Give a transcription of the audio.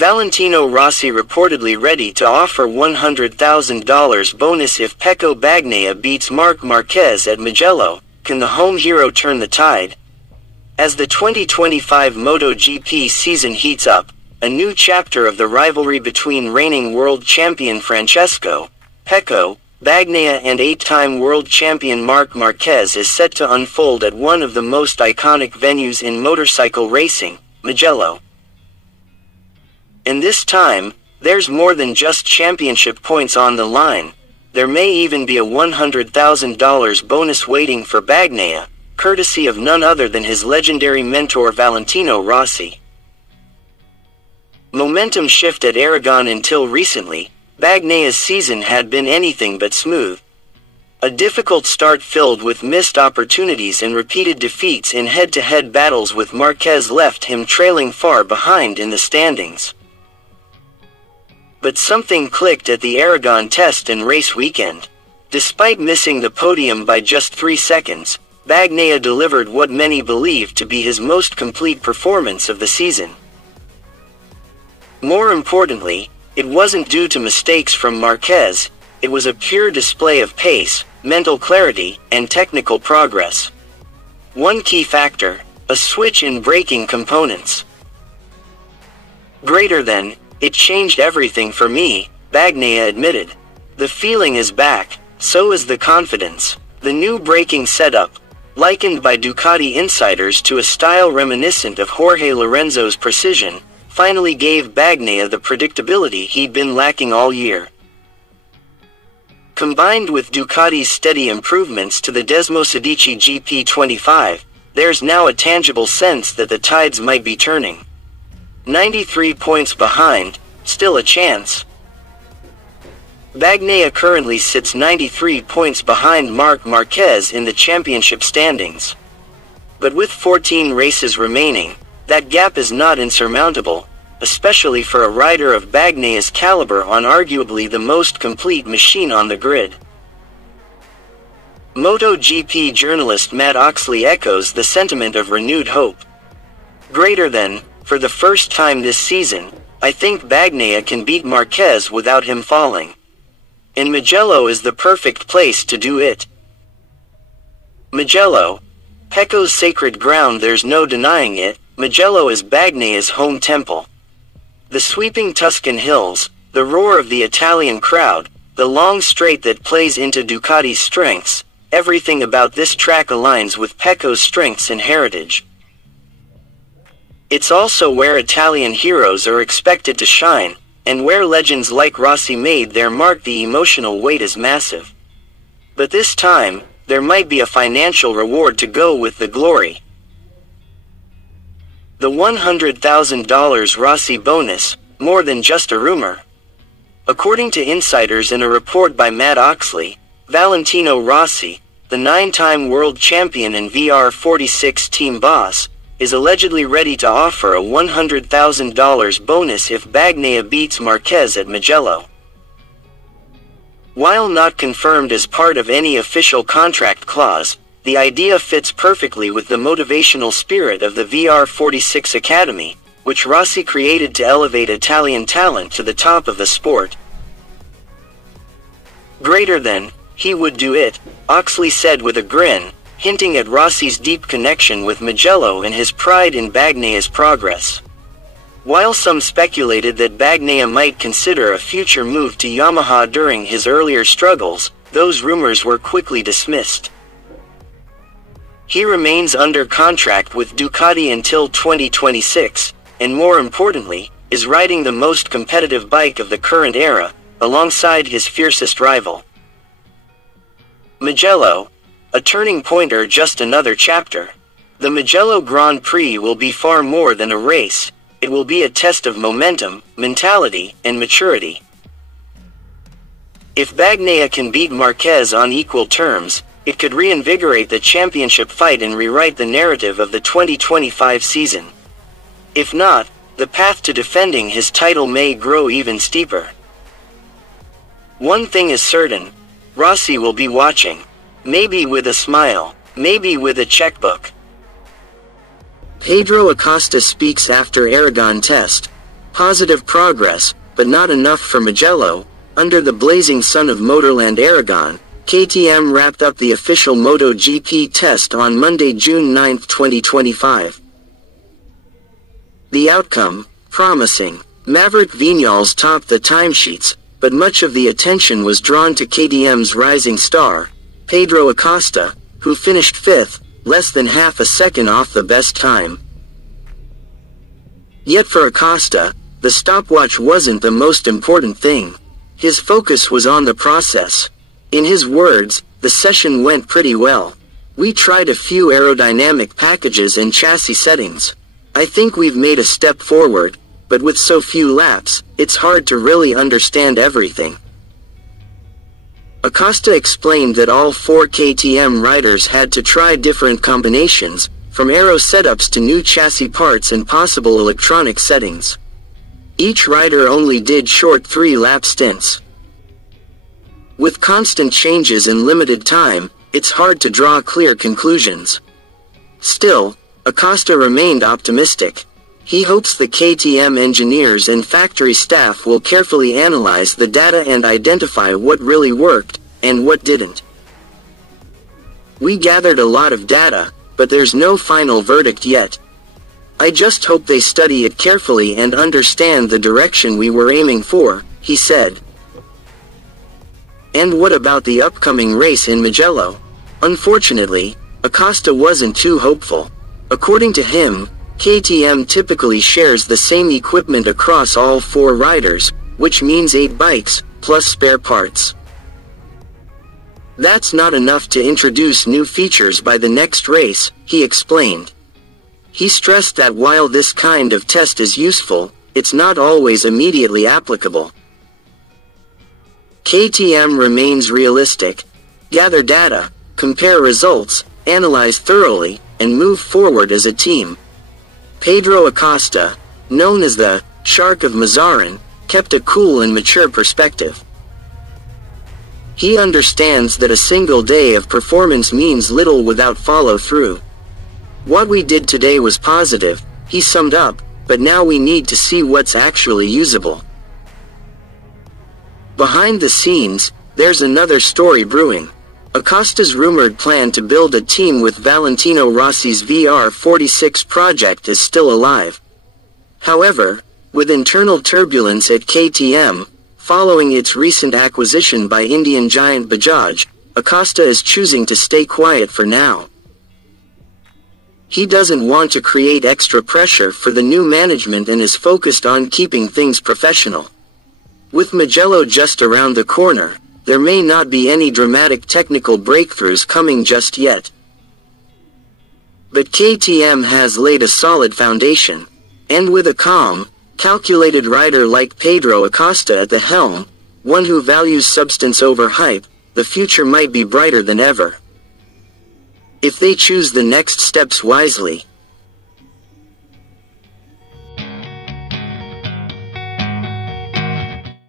Valentino Rossi reportedly ready to offer $100,000 bonus if Pecco Bagnaia beats Marc Marquez at Mugello. Can the home hero turn the tide? As the 2025 MotoGP season heats up, a new chapter of the rivalry between reigning world champion Francesco Pecco Bagnaia and 8-time world champion Marc Marquez is set to unfold at one of the most iconic venues in motorcycle racing, Mugello. And this time, there's more than just championship points on the line. There may even be a $100,000 bonus waiting for Bagnaia, courtesy of none other than his legendary mentor Valentino Rossi. Momentum shift at Aragon. Until recently, Bagnaia's season had been anything but smooth. A difficult start filled with missed opportunities and repeated defeats in head-to-head battles with Marquez left him trailing far behind in the standings. But something clicked at the Aragon test and race weekend. Despite missing the podium by just 3 seconds, Bagnaia delivered what many believed to be his most complete performance of the season. More importantly, it wasn't due to mistakes from Marquez, it was a pure display of pace, mental clarity, and technical progress. One key factor, a switch in braking components. It changed everything for me, Bagnaia admitted. The feeling is back, so is the confidence. The new braking setup, likened by Ducati insiders to a style reminiscent of Jorge Lorenzo's precision, finally gave Bagnaia the predictability he'd been lacking all year. Combined with Ducati's steady improvements to the Desmosedici GP25, there's now a tangible sense that the tides might be turning. 93 points behind, still a chance. Bagnaia currently sits 93 points behind Marc Marquez in the championship standings. But with 14 races remaining, that gap is not insurmountable, especially for a rider of Bagnaia's caliber on arguably the most complete machine on the grid. MotoGP journalist Matt Oxley echoes the sentiment of renewed hope. For the first time this season, I think Bagnaia can beat Marquez without him falling. And Mugello is the perfect place to do it. Mugello, Pecco's sacred ground, there's no denying it. Mugello is Bagnaia's home temple. The sweeping Tuscan hills, the roar of the Italian crowd, the long straight that plays into Ducati's strengths, everything about this track aligns with Pecco's strengths and heritage. It's also where Italian heroes are expected to shine, and where legends like Rossi made their mark. The emotional weight is massive. But this time, there might be a financial reward to go with the glory. The $100,000 Rossi bonus, more than just a rumor. According to insiders in a report by Matt Oxley, Valentino Rossi, the 9-time world champion and VR46 team boss, is allegedly ready to offer a $100,000 bonus if Bagnaia beats Marquez at Mugello. While not confirmed as part of any official contract clause, the idea fits perfectly with the motivational spirit of the VR46 Academy, which Rossi created to elevate Italian talent to the top of the sport. He would do it, Oxley said with a grin, hinting at Rossi's deep connection with Mugello and his pride in Bagnaia's progress. While some speculated that Bagnaia might consider a future move to Yamaha during his earlier struggles, those rumors were quickly dismissed. He remains under contract with Ducati until 2026, and more importantly, is riding the most competitive bike of the current era, alongside his fiercest rival. Mugello, a turning point or just another chapter? The Mugello Grand Prix will be far more than a race. It will be a test of momentum, mentality, and maturity. If Bagnaia can beat Marquez on equal terms, it could reinvigorate the championship fight and rewrite the narrative of the 2025 season. If not, the path to defending his title may grow even steeper. One thing is certain, Rossi will be watching. Maybe with a smile, maybe with a checkbook. Pedro Acosta speaks after Aragon test. Positive progress, but not enough for Mugello. Under the blazing sun of Motorland Aragon, KTM wrapped up the official MotoGP test on Monday, June 9, 2025. The outcome, promising. Maverick Viñales topped the timesheets, but much of the attention was drawn to KTM's rising star, Pedro Acosta, who finished fifth, less than half a second off the best time. Yet for Acosta, the stopwatch wasn't the most important thing. His focus was on the process. In his words, the session went pretty well. We tried a few aerodynamic packages and chassis settings. I think we've made a step forward, but with so few laps, it's hard to really understand everything. Acosta explained that all 4 KTM riders had to try different combinations, from aero setups to new chassis parts and possible electronic settings. Each rider only did short 3-lap stints. With constant changes in limited time, it's hard to draw clear conclusions. Still, Acosta remained optimistic. He hopes the KTM engineers and factory staff will carefully analyze the data and identify what really worked, and what didn't. We gathered a lot of data, but there's no final verdict yet. I just hope they study it carefully and understand the direction we were aiming for, he said. And what about the upcoming race in Mugello? Unfortunately, Acosta wasn't too hopeful. According to him, KTM typically shares the same equipment across all 4 riders, which means 8 bikes, plus spare parts. That's not enough to introduce new features by the next race, he explained. He stressed that while this kind of test is useful, it's not always immediately applicable. KTM remains realistic. Gather data, compare results, analyze thoroughly, and move forward as a team. Pedro Acosta, known as the Shark of Mazarin, kept a cool and mature perspective. He understands that a single day of performance means little without follow-through. What we did today was positive, he summed up, but now we need to see what's actually usable. Behind the scenes, there's another story brewing. Acosta's rumored plan to build a team with Valentino Rossi's VR46 project is still alive. However, with internal turbulence at KTM, following its recent acquisition by Indian giant Bajaj, Acosta is choosing to stay quiet for now. He doesn't want to create extra pressure for the new management and is focused on keeping things professional. With Mugello just around the corner, there may not be any dramatic technical breakthroughs coming just yet. But KTM has laid a solid foundation, and with a calm, calculated rider like Pedro Acosta at the helm, one who values substance over hype, the future might be brighter than ever. If they choose the next steps wisely,